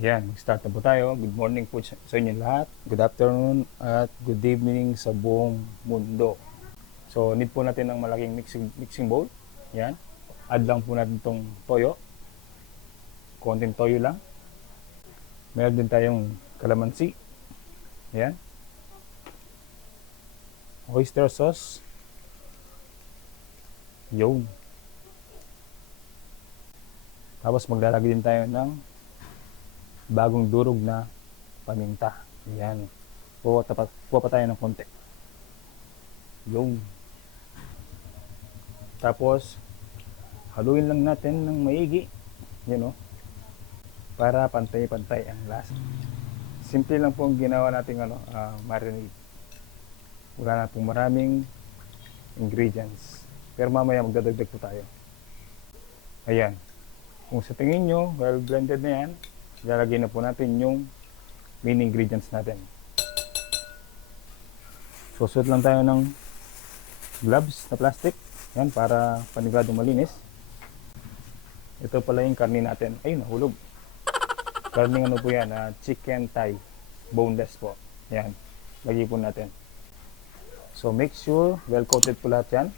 Ayan, start na po tayo. Good morning po sa inyo lahat. Good afternoon at good evening sa buong mundo. So, need po natin ng malaking mixing bowl. Ayan. Add lang po natin itong toyo. Konting toyo lang. Meron din tayong kalamansi. Ayan. Oyster sauce. Yun. Tapos maglalagay din tayo ng bagong durog na paminta. Ayan. Kuha pa tayo ng konti. Yung. Tapos, haluin lang natin ng maigi. Yan o. Para pantay-pantay ang lasa. Simple lang po ang ginawa natin marinade. Wala na pong maraming ingredients. Pero mamaya magdadagdag po tayo. Ayan. Kung sa tingin nyo, well blended na yan, ilalagay na po natin yung main ingredients natin. Susuot lang tayo ng gloves na plastic. Yan, para panigurado malinis. Ito pala yung karne natin. Ayun, nahulog. Karne ano po yan, chicken thigh. Boneless po. Yan, lagay po natin. So make sure well coated po lahat yan.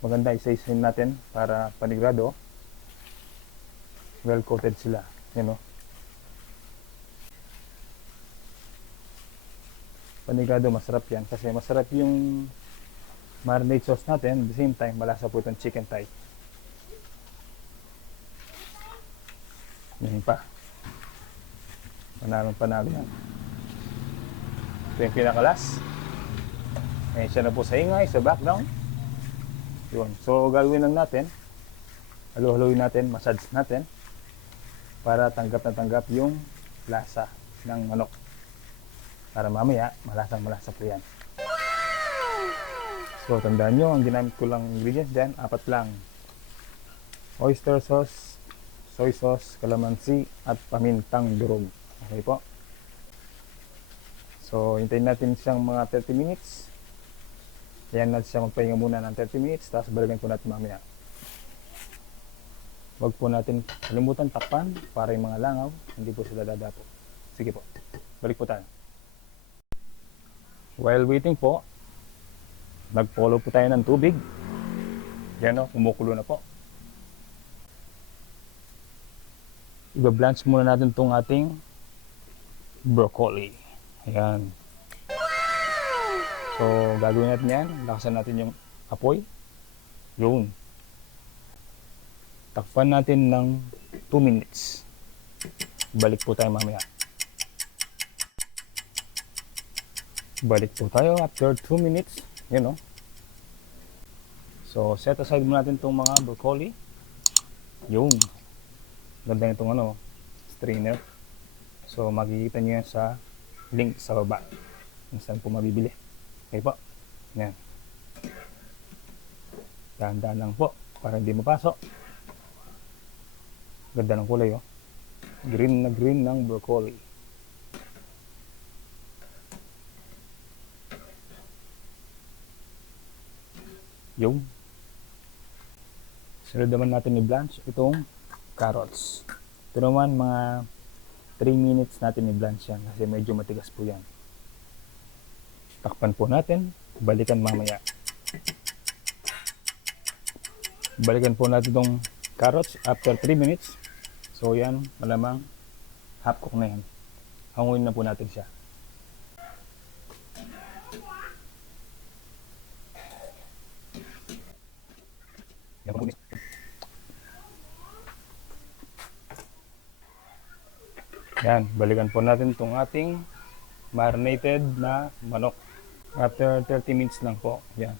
Maganda isa-isahin natin para panigurado well coated sila, panigurado masarap yan kasi masarap yung marinade sauce natin, at the same time malasa po itong chicken thigh. Yan pa, panalo yan. Ito yung pinakalas. Ayan siya na po sa ingay, sa background. Yun. So gagawin lang natin, halu-haluin natin, massage natin para tanggap na tanggap yung lasa ng manok. Para mamaya, malasang-malasa po yan. So, tandaan nyo, ang ginamit ko lang ingredients dyan, 4 lang. Oyster sauce, soy sauce, kalamansi, at pamintang durog. Okay po? So, hintayin natin siyang mga 30 minutes. Ayan natin siya magpahinga muna ng 30 minutes, tapos balikan po natin mamaya. Huwag po natin kalimutan takpan para yung mga langaw hindi po sila dadapo. Sige po, balik po tayo. While waiting po, nag-follow po tayo ng tubig. Yan o, kumukulo na po. Iba-blanch muna natin itong ating broccoli. Ayan. So, gagawin natin yan. Lakasan natin yung apoy. Yun. Takpan natin ng 2 minutes. Balik po tayo mamaya. Balik po tayo after 2 minutes. Yan o. So, set aside muna natin itong mga broccoli. Yun. Ganda nitong strainer. So, makikita nyo yan sa link sa baba. Kung saan po mabibili. Okay po. Yan. Dahan-dahan lang po para hindi mapasok. Ganda ng kulay oh. Green na green ng broccoli. Yung. Sunod naman natin i-blanch itong carrots. Ito naman mga 3 minutes natin i-blanch yan kasi medyo matigas po yan. Takpan po natin. Balikan mamaya. Balikan po natin itong carrots after 3 minutes. So yan, malamang half cook na yan. Hanguin na po natin siya. Yan, balikan po natin itong ating marinated na manok. After 30 minutes lang po. Yan.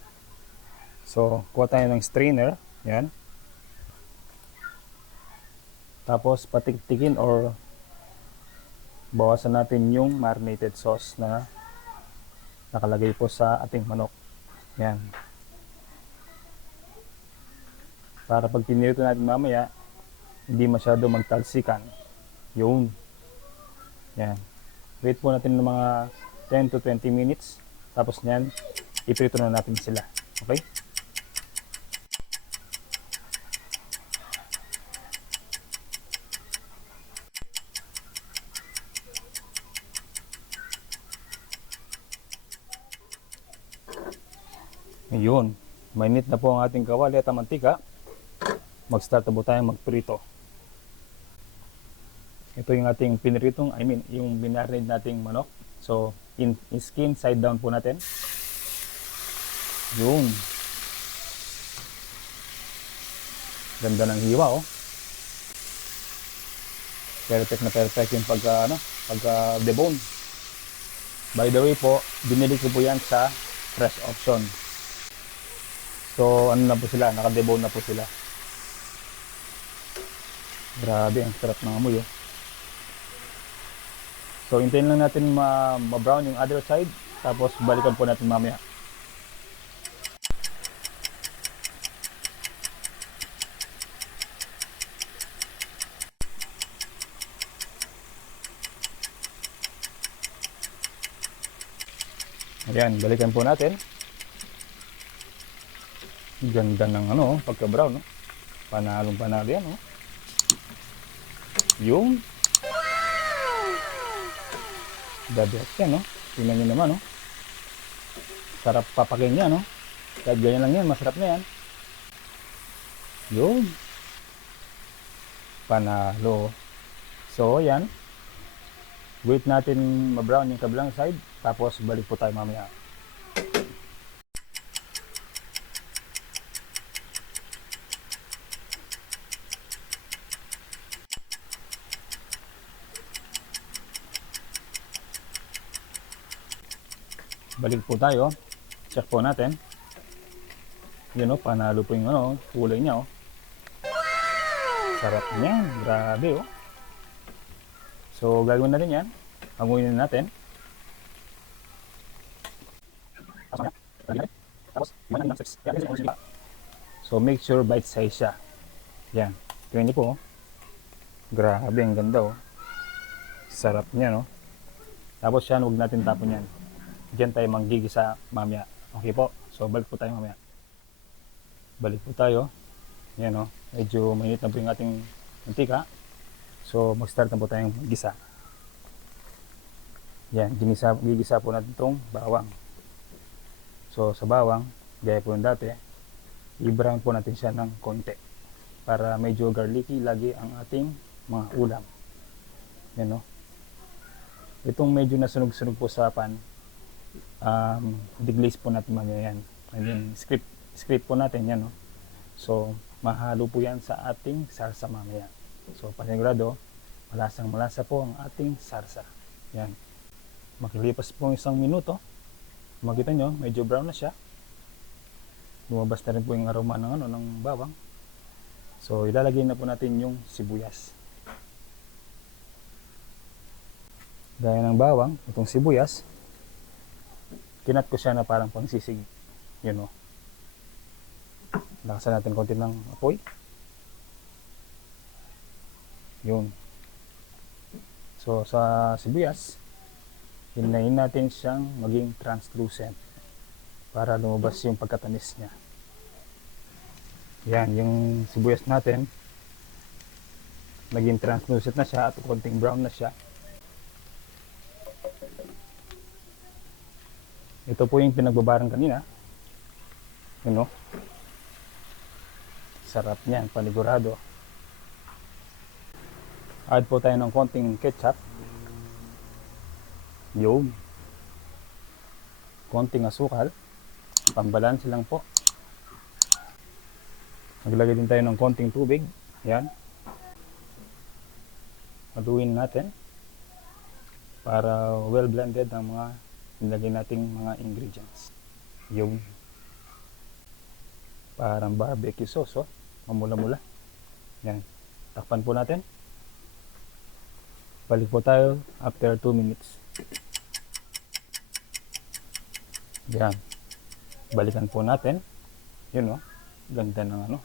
So, kuha tayo ng strainer. Yan. Tapos patiktikin or bawasan natin yung marinated sauce na nakalagay po sa ating manok. Yan. Para pag pinirito natin mamaya, hindi masyado magtalsikan. Yun. Yan. Wait po natin ng mga 10 to 20 minutes. Tapos nyan, iprito na natin sila. Okay? Yun. Mainit na po ang ating kawali at ang mantika. Mag-start na po tayong magprito. Ito yung ating piniritong, yung binarinade nating manok. So, in skin, side down po natin. Yun. Ganda ng hiwa, oh. Perfect na perfect yung pagka debone. By the way po, binili ko po yan sa fresh option. So, ano na po sila, naka-debone na po sila. Grabe, ang sarap ng amoy, oh. So, hintayin lang natin ma-brown yung other side. Tapos, balikan po natin mamaya. Ayan, balikan po natin. Ganda ng pagka-brown, no? Panalong panalo yan, no? Yung the best yan, no? Tingnan nyo naman, no? Sarap papakin niya, no? Kahit ganyan lang yan, masarap na yan. Yung panalo. So, yan. Wait natin ma-brown yung kabilang side. Tapos, balik po tayo mamaya. Balik po tayo. Check po natin. Yun, no? Panalo po yung kulay niya, oh. Sarap niya. Grabe, oh. So, gagawin na rin yan. Hanguin na natin. So, make sure bite size siya. Yan. Tingnan niyo po, oh. Grabe, ang ganda, oh. Sarap niya, no? Tapos yan, huwag natin tapon yan. Diyan tayo manggigisa mamaya. Okay po. So, balik po tayo mamaya. Balik po tayo. Yan, oh. Medyo mainit na po yung ating mantika. So, mag-start na po tayong gisa. Yan, gigisa po natin itong bawang. So, sa bawang, gaya po yung dati, i-brown po natin siya ng konti. Para medyo garlicky lagi ang ating mga ulam. Yan, no? Itong medyo nasunog-sunog po sa pan, deglaze po natin mamaya yan. And then, script po natin yan, no? So, mahalo po yan sa ating sarsa mamaya. So, panigurado, malasang-malasa po ang ating sarsa. Yan. Makilipas po 1 minuto. Makita nyo, medyo brown na siya. Lumabas na rin po yung aroma ng bawang. So, ilalagay na po natin yung sibuyas. Gaya ng bawang, itong sibuyas, kinat ko siya na parang pangsisig. Yun, o. Lakasan natin konti ng apoy. Yun. So, sa sibuyas, hinayin natin siyang maging translucent para lumabas yung pagkatamis niya. Yan, yung sibuyas natin naging translucent na siya at konting brown na siya. Ito po yung pinagbabarang kanina. Yun, no? Sarap niyan, panigurado. Add po tayo ng konting ketchup. Yun. Konting asukal. Pambalanse lang po. Maglagay din tayo ng konting tubig. Yan. Haluin natin para well blended ang mga nilagay nating mga ingredients. Yung parang barbecue sauce, oh. Mamula-mula. Yan. Takpan po natin. Balik po tayo after 2 minutes. Yan. Balikan po natin. Yun, oh. Ganda ng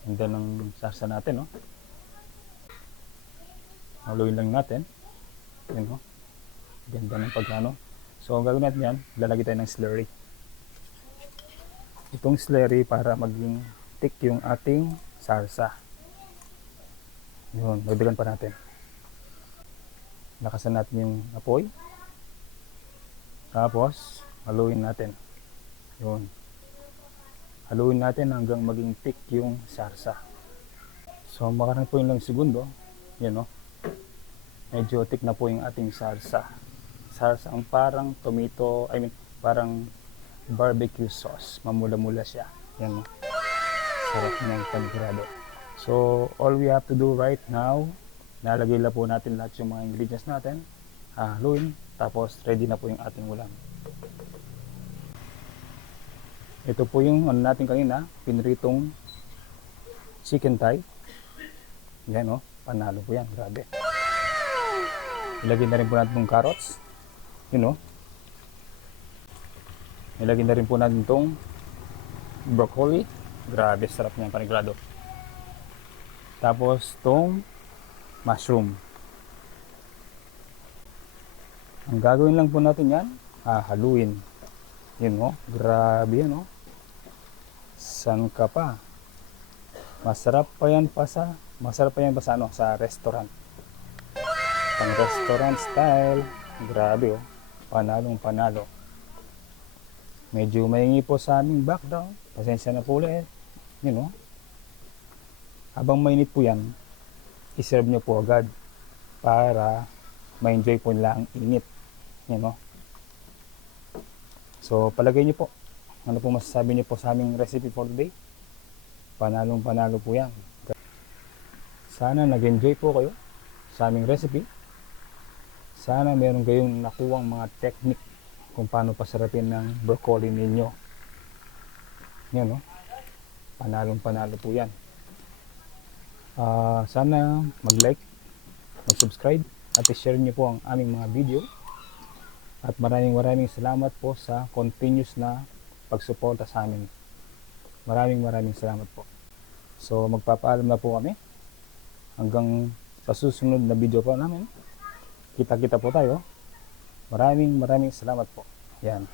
ganda ng sarsa natin, oh. Haluin lang natin. Yun, oh. Ganda ng pagkano. So, ang gagawin natin yan, lalagay tayo ng slurry. Itong slurry para maging thick yung ating sarsa. Yun, dagdagan pa natin. Lakasan natin yung apoy. Tapos, haluin natin. Yun. Haluin natin hanggang maging thick yung sarsa. So makarang po yung lang segundo. Yan o. Medyo thick na po yung ating sarsa. Sarsa ang parang tomato, parang barbecue sauce. Mamula-mula siya. Yan o. Sarap ng panigurado. So all we have to do right now, nalagay na po natin lahat yung mga ingredients natin. Haluin. Tapos ready na po yung ating ulam. Ito po yung ano natin kanina, pinritong chicken thigh. Yan o, panalo po yan, grabe. Ilagay na rin po natin itong carrots. Yun o. Ilagay na rin po natin itong broccoli. Grabe, sarap niyan, panigurado. Tapos itong mushroom. Ang gagawin lang po natin yan, haluin. Yun o, grabe yan o. San ka pa? Masarap pa yan pa sa restaurant. Pang restaurant style. Grabe o, panalong panalo. Medyo maingi po sa aming background. Pasensya na po ulit. Yun o. Habang mainit po yan, iserve nyo po agad para ma-enjoy po nila ang init. Yun o. So, palagay niyo po. Ano po masasabi niyo po sa aming recipe for today? Panalong panalo po yan. Sana nag-enjoy po kayo sa aming recipe. Sana meron kayong nakuwang mga technique kung paano pasarapin ng broccoli ninyo. Yan o. Panalong panalo po yan. Sana mag-like, mag-subscribe at i-share niyo po ang aming mga video. At maraming salamat po sa continuous na pagsuporta sa amin. Maraming salamat po. So magpapaalam na po kami. Hanggang sa susunod na video po namin. Kita-kita po tayo. Maraming salamat po. Yan.